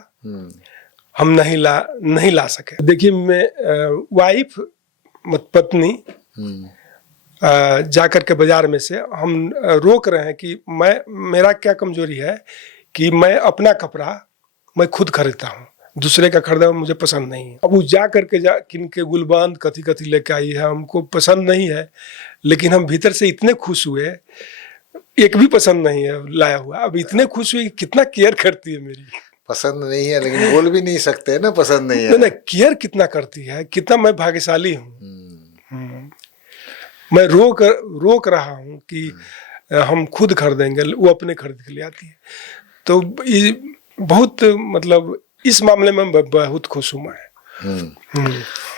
हम नहीं ला सके। देखिए, मैं वाइफ पत्नी जाकर के बाजार में से हम रोक रहे हैं कि मेरा क्या कमजोरी है कि मैं अपना कपड़ा मैं खुद खरीदता हूँ, दूसरे का खरीदा हुआ मुझे पसंद नहीं है। अब वो जा करके किनके गुलबंद कथी कथी लेके आई है, हमको पसंद नहीं है, लेकिन हम भीतर से इतने खुश हुए, एक भी पसंद नहीं है लाया हुआ। अब इतने खुश हुए, कितना केयर करती है मेरी। पसंद नहीं है लेकिन बोल भी नहीं सकते ना पसंद नहीं है। ना केयर कितना करती है, कितना मैं भाग्यशाली हूँ। मैं रोक रहा हूँ कि हम खुद खरीदेंगे, वो अपने खरीद के ले आती है। तो ये बहुत मतलब इस मामले में बहुत खुश हूँ मैं।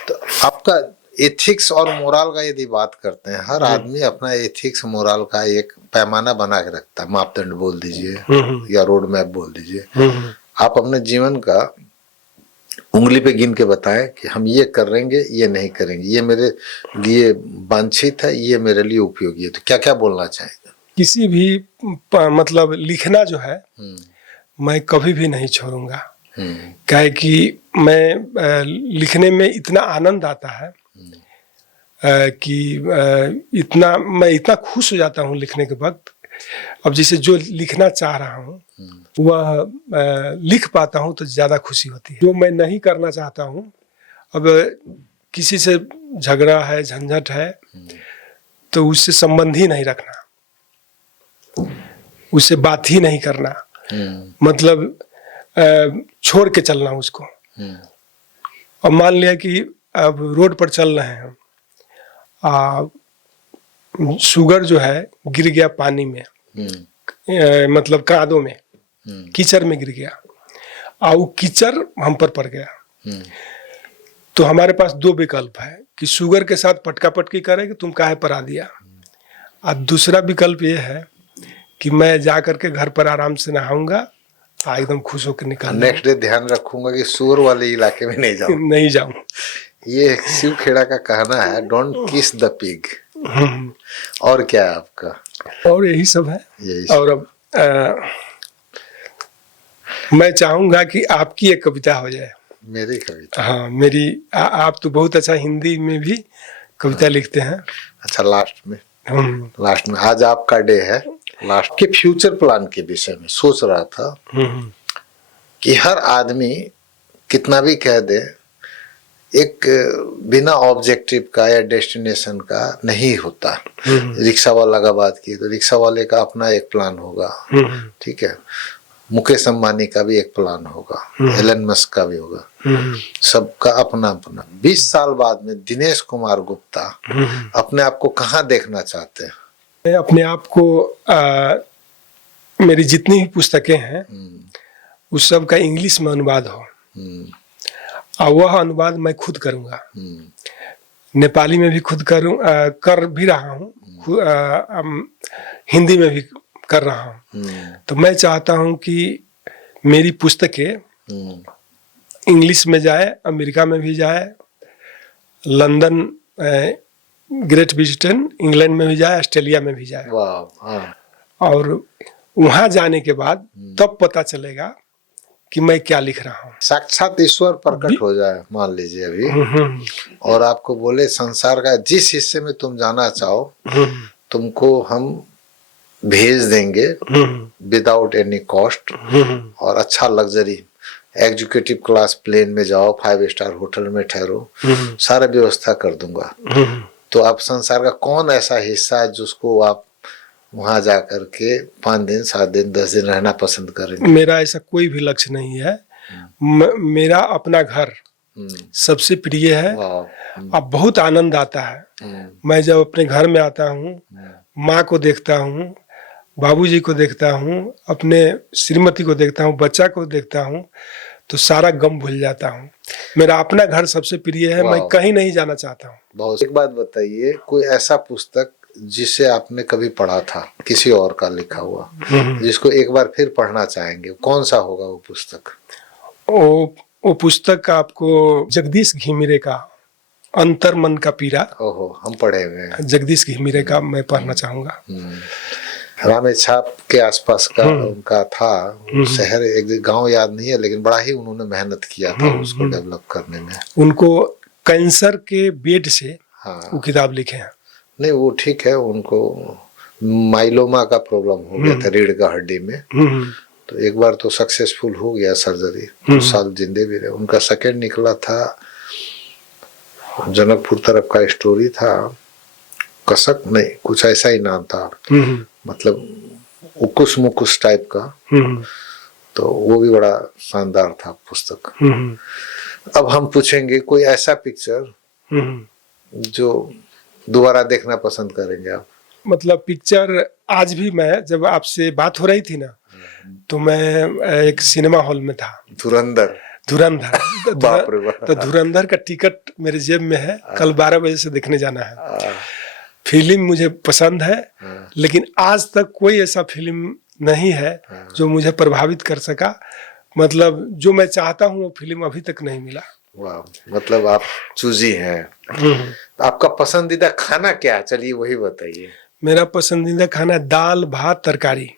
तो आपका एथिक्स और मोरल का यदि बात करते हैं, हर आदमी अपना एथिक्स मोरल का एक पैमाना बना के रखता है, मापदंड बोल दीजिए या रोड मैप बोल दीजिए। आप अपने जीवन का उंगली पे गिन के बताएं कि हम ये करेंगे, ये नहीं करेंगे, ये मेरे लिए वांछित है, ये मेरे लिए उपयोगी है। तो क्या क्या बोलना चाहेंगे? किसी भी मतलब लिखना जो है मैं कभी भी नहीं छोड़ूंगा, क्या कि मैं लिखने में इतना आनंद आता है कि मैं इतना खुश हो जाता हूँ लिखने के वक्त। अब जैसे जो लिखना चाह रहा हूँ वह लिख पाता हूँ तो ज़्यादा खुशी होती है। जो मैं नहीं करना चाहता हूँ, अब किसी से झगड़ा है, झंझट है, तो उससे संबंध ही नहीं रखना, उससे बात ही नहीं करना, मतलब छोड़ के चलना उसको। अब मान लिया कि अब रोड पर चल रहे हैं, शुगर जो है गिर गया पानी में, मतलब कादों में, कीचड़ में गिर गया, और वो कीचड़ हम पर पड़ गया। तो हमारे पास दो विकल्प है कि शुगर के साथ पटका पटकी करेंगे, तुम काहे पर आ दिया। और दूसरा विकल्प ये है कि मैं जा करके घर पर आराम से नहाऊंगा, एकदम खुश होकर निकल। नेक्स्ट डे ध्यान रखूंगा कि सूअर वाले इलाके में नहीं जाऊं। ये शिव खेड़ा का कहना है, डोंट किस द पिग। और क्या है आपका? और यही सब है। और अब मैं चाहूंगा कि आपकी एक कविता हो जाए। मेरी कविता? हाँ, मेरी। आप तो बहुत अच्छा हिंदी में भी कविता लिखते हैं। अच्छा, लास्ट में आज आपका डे है। लास्ट के फ्यूचर प्लान के विषय में सोच रहा था कि हर आदमी कितना भी कह दे, एक बिना ऑब्जेक्टिव का या डेस्टिनेशन का नहीं होता। रिक्शा वाला का बात की तो रिक्शा वाले का अपना एक प्लान होगा, ठीक है, मुकेश अंबानी का भी एक प्लान होगा, एलन मस्क का भी होगा, सबका अपना अपना। 20 साल बाद में दिनेश कुमार गुप्ता अपने आप को कहाँ देखना चाहते हैं? मैं अपने आप को मेरी जितनी भी पुस्तकें हैं उस सब का इंग्लिश में अनुवाद हो, और वह अनुवाद मैं खुद करूँगा। नेपाली में भी खुद कर भी रहा हूँ, हिंदी में भी कर रहा हूँ। तो मैं चाहता हूँ कि मेरी पुस्तकें इंग्लिश में जाए, अमेरिका में भी जाए, लंदन, ग्रेट ब्रिटेन, इंग्लैंड में भी जाए, ऑस्ट्रेलिया में भी जाए। और वहाँ जाने के बाद तब पता चलेगा कि मैं क्या लिख रहा हूँ। साक्षात ईश्वर प्रकट हो जाए मान लीजिए अभी, और आपको बोले संसार का जिस हिस्से में तुम जाना चाहो तुमको हम भेज देंगे विदाउट एनी कॉस्ट, और अच्छा लग्जरी एग्जीक्यूटिव क्लास प्लेन में जाओ, 5 स्टार होटल में ठहरो, सारा व्यवस्था कर दूंगा। तो आप संसार का कौन ऐसा हिस्सा है जिसको आप वहां जा करके 5 दिन 7 दिन 10 दिन रहना पसंद करेंगे? मेरा ऐसा कोई भी लक्ष्य नहीं है। मेरा अपना घर सबसे प्रिय है। अब बहुत आनंद आता है मैं जब अपने घर में आता हूँ, माँ को देखता हूँ, बाबूजी को देखता हूँ, अपने श्रीमती को देखता हूँ, बच्चा को देखता हूँ, तो सारा गम भूल जाता हूँ। मेरा अपना घर सबसे प्रिय है, मैं कहीं नहीं जाना चाहता हूँ। बहुत। एक बात बताइए, कोई ऐसा पुस्तक जिसे आपने कभी पढ़ा था, किसी और का लिखा हुआ, जिसको एक बार फिर पढ़ना चाहेंगे, कौन सा होगा वो पुस्तक? वो पुस्तक आपको जगदीश घिमिरे का अंतर मन का पीरा। ओहो, हम पढ़े हुए हैं। जगदीश घिमिरे का मैं पढ़ना चाहूंगा। रामेछाप के आसपास का उनका था शहर, एक गांव याद नहीं है, लेकिन बड़ा ही उन्होंने मेहनत किया था उसको डेवलप करने में। उनको कैंसर के बेड से वो किताब लिखे हैं। नहीं वो ठीक है, उनको माइलोमा का प्रॉब्लम हो गया था रीढ़ का हड्डी में, तो एक बार तो सक्सेसफुल हो गया सर्जरी, 2 साल जिंदे भी रहे। उनका सेकंड निकला था, जनकपुर तरफ का स्टोरी था, कसक नहीं कुछ ऐसा ही नाम था, मतलब उकुस मुकुस टाइप का, तो वो भी बड़ा शानदार था पुस्तक। अब हम पूछेंगे कोई ऐसा पिक्चर जो दोबारा देखना पसंद करेंगे आप? मतलब पिक्चर आज भी, मैं जब आपसे बात हो रही थी ना, तो मैं एक सिनेमा हॉल में था, धुरंधर। बाप रे बाप। तो धुरंधर का टिकट मेरे जेब में है, कल 12 बजे से देखने जाना है। फिल्म मुझे पसंद है, लेकिन आज तक कोई ऐसा फिल्म नहीं है जो मुझे प्रभावित कर सका। मतलब जो मैं चाहता हूँ वो फिल्म अभी तक नहीं मिला। वाह, मतलब आप चूजी हैं। आपका पसंदीदा खाना क्या है? चलिए वही बताइए। मेरा पसंदीदा खाना दाल भात तरकारी,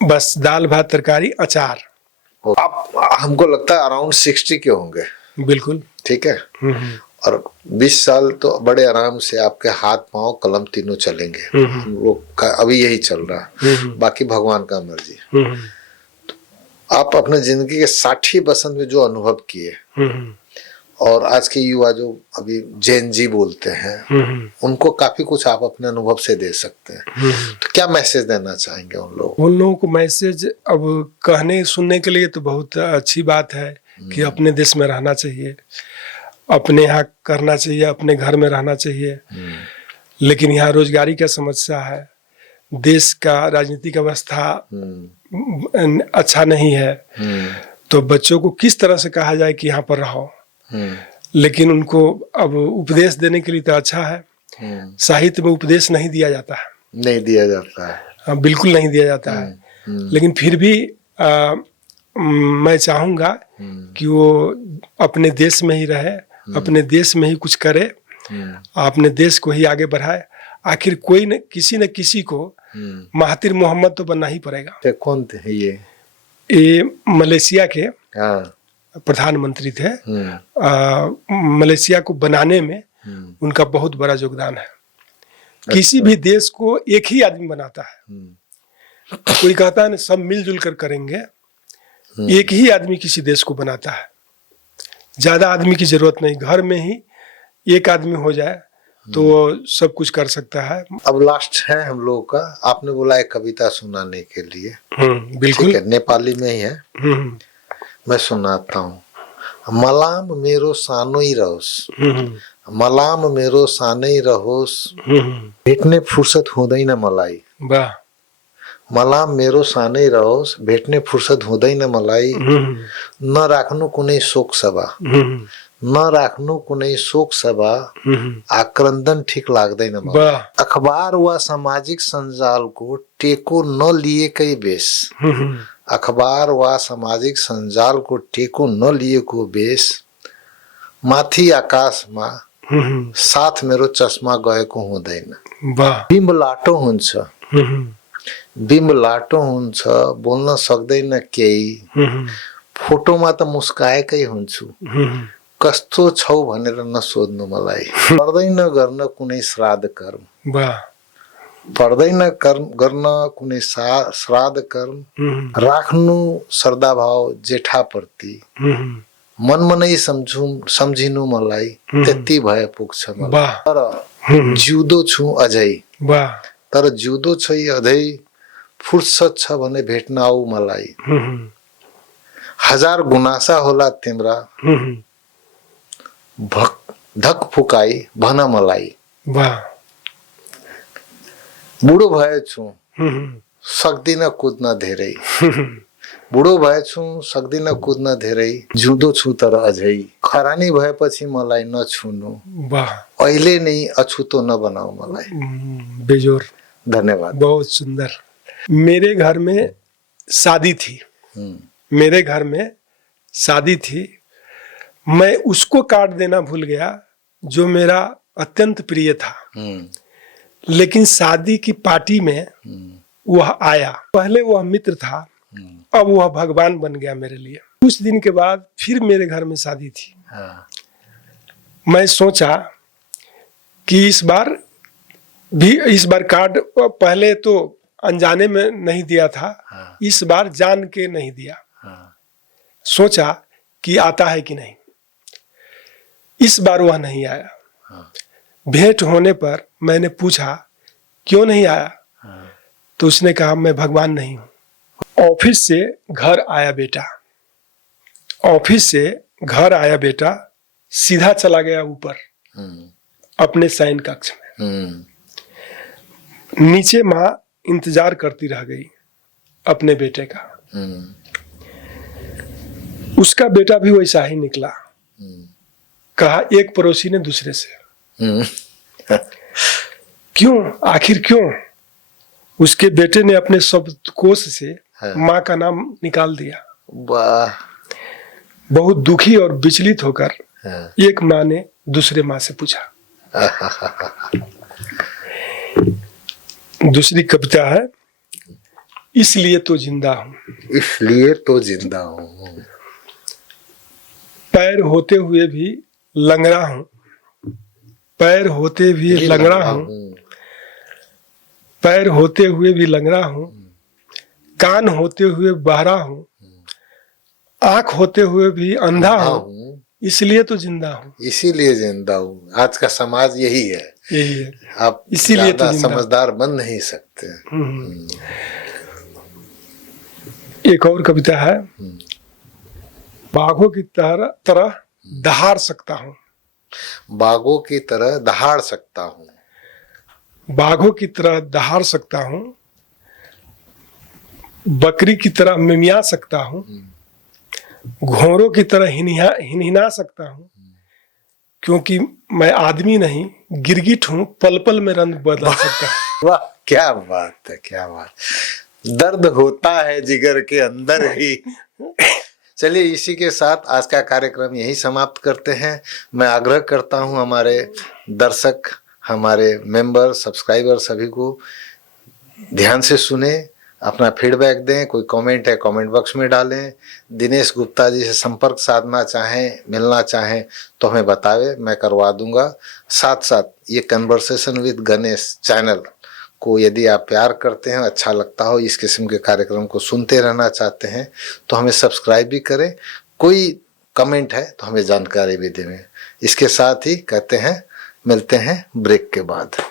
बस दाल भात तरकारी अचार। आप हमको लगता है अराउंड 60 के होंगे। बिल्कुल ठीक है। और 20 साल तो बड़े आराम से आपके हाथ पांव कलम तीनों चलेंगे। हम लोग का अभी यही चल रहा है, बाकी भगवान का मर्जी। आप अपने जिंदगी के 60 बसंत में जो अनुभव किए, और आज के युवा जो अभी जेन जी बोलते हैं, उनको काफी कुछ आप अपने अनुभव से दे सकते हैं। तो क्या मैसेज देना चाहेंगे उन लोगों को? मैसेज अब कहने सुनने के लिए तो बहुत अच्छी बात है कि अपने देश में रहना चाहिए, अपने यहाँ करना चाहिए, अपने घर में रहना चाहिए। लेकिन यहाँ रोजगारी का समस्या है, देश का राजनीतिक अवस्था अच्छा नहीं है, तो बच्चों को किस तरह से कहा जाए कि यहाँ पर रहो। लेकिन उनको अब उपदेश देने के लिए तो अच्छा है, साहित्य में उपदेश नहीं दिया जाता है। नहीं दिया जाता है, बिल्कुल नहीं दिया जाता है। लेकिन फिर भी मैं चाहूँगा कि वो अपने देश में ही रहे, अपने देश में ही कुछ करे, अपने देश को ही आगे बढ़ाए। आखिर कोई न किसी को महातिर मोहम्मद तो बनना ही पड़ेगा। कौन थे ये मलेशिया के प्रधानमंत्री थे। मलेशिया को बनाने में उनका बहुत बड़ा योगदान है। किसी भी देश को एक ही आदमी बनाता है। कोई कहता है ना सब मिलजुल कर करेंगे, एक ही आदमी किसी देश को बनाता है। ज्यादा आदमी की जरूरत नहीं, घर में ही एक आदमी हो जाए तो सब कुछ कर सकता है। अब लास्ट है हम लोगों का, आपने बोला एक कविता सुनाने के लिए। बिल्कुल, ठीक है, नेपाली में ही है। मैं सुनाता हूँ। मलाम मेरो सानोई रहोस्, मलाम मेरो सानै रहोस्, भेट्ने फुर्सद हुँदैन मलाई, मला मेरो सानै रहोस् भेट्ने फुर्सद हुँदैन मलाई, नराख्नु कुनै शोक सभा, नराख्नु कुनै शोक सभा, आक्रन्दन ठिक लाग्दैन मलाई। वाह। अखबार वा सामाजिक सञ्जालको टेको नलिएकै बेस, अखबार वा सामाजिक सञ्जालको टेको नलिएको बेस, माथि आकाशमा साथ मेरो चस्मा गएको हुँदैन। वाह। बिम्ब लाटो हुन्छ, बिम्ब लाटो हुन्छ, बोल्न सक्दैन केही, फोटोमा त मुस्काएकै हुन्छु, कस्तो छौ भनेर नसोध्नु मलाई। पर्दैन गर्न कुनै श्राद्ध कर्म, वाह। पर्दैन गर्न कुनै श्राद्ध कर्म, राख्नु श्रद्धाभाव जेठाप्रति, मनमा नै सम्झिनु मलाई, त्यति भए पुग्छ मलाई। तर जिउँदो छु अझै, वाह। तर जिउँदो छ अझै, फुर्सद छ भने भेट्न आऊ मलाई। हजार गुनासा होला तिम्रा, धक फुकाई भन मलाई। वाह। बुढो भएछु सक्दिन कुद्न धेरै, बुढो भएछु सक्दिन कुद्न धेरै, जिउँदो छु तर अझै, खरानी भएपछि मलाई नछुनु, वाह। अहिले नै अछुतो नबनाऊ मलाई। बेजोर। धन्यवाद। बहुत सुंदर। मेरे घर में शादी थी, मेरे घर में शादी थी, मैं उसको कार्ड देना भूल गया जो मेरा अत्यंत प्रिय था, लेकिन शादी की पार्टी में वह आया। पहले वह मित्र था, अब वह भगवान बन गया मेरे लिए। कुछ दिन के बाद फिर मेरे घर में शादी थी। मैं सोचा कि इस बार कार्ड पहले तो अनजाने में नहीं दिया था, इस बार जान के नहीं दिया। सोचा कि आता है कि नहीं, इस बार वह नहीं आया। भेंट होने पर मैंने पूछा क्यों नहीं आया, तो उसने कहा मैं भगवान नहीं हूं। ऑफिस से घर आया बेटा, ऑफिस से घर आया बेटा, सीधा चला गया ऊपर अपने शयन कक्ष में। नीचे माँ इंतजार करती रह गई अपने बेटे का। उसका बेटा भी वैसा ही निकला। कहा एक पड़ोसी ने दूसरे से, क्यों, आखिर क्यों? उसके बेटे ने अपने शब्दकोश से माँ का नाम निकाल दिया। वाह। बहुत दुखी और विचलित होकर एक माँ ने दूसरे माँ से पूछा। दूसरी कविता है, इसलिए तो जिंदा हूं, इसलिए तो जिंदा हूं, पैर होते हुए भी लंगड़ा हूं, पैर होते भी लंगड़ा हूं, पैर होते हुए भी लंगड़ा हूं, कान होते हुए बहरा हूं, आंख होते हुए भी अंधा हूं, इसलिए तो जिंदा हूं। इसीलिए जिंदा हूं। आज का समाज यही है, यही है। आप इसीलिए तो समझदार बन नहीं सकते। एक और कविता है, बाघों की तरह दहाड़ सकता हूं, बाघों की तरह दहाड़ सकता हूं, बाघों की तरह दहाड़ सकता हूं, बकरी की तरह मिमिया सकता हूं, घोड़ों की तरह हिनहिना सकता हूं, क्योंकि मैं आदमी नहीं गिरगिट हूं, पल पल में रंग बदल सकता हूं। वाह, क्या बात है, क्या बात। दर्द होता है जिगर के अंदर ही। चलिए, इसी के साथ आज का कार्यक्रम यही समाप्त करते हैं। मैं आग्रह करता हूं हमारे दर्शक, हमारे मेंबर, सब्सक्राइबर सभी को ध्यान से सुने, अपना फीडबैक दें। कोई कमेंट है कमेंट बॉक्स में डालें। दिनेश गुप्ता जी से संपर्क साधना चाहें, मिलना चाहें तो हमें बतावें, मैं करवा दूंगा। साथ साथ ये कन्वर्सेशन विद गणेश चैनल को यदि आप प्यार करते हैं, अच्छा लगता हो, इस किस्म के कार्यक्रम को सुनते रहना चाहते हैं तो हमें सब्सक्राइब भी करें। कोई कमेंट है तो हमें जानकारी भी दें। इसके साथ ही कहते हैं मिलते हैं ब्रेक के बाद।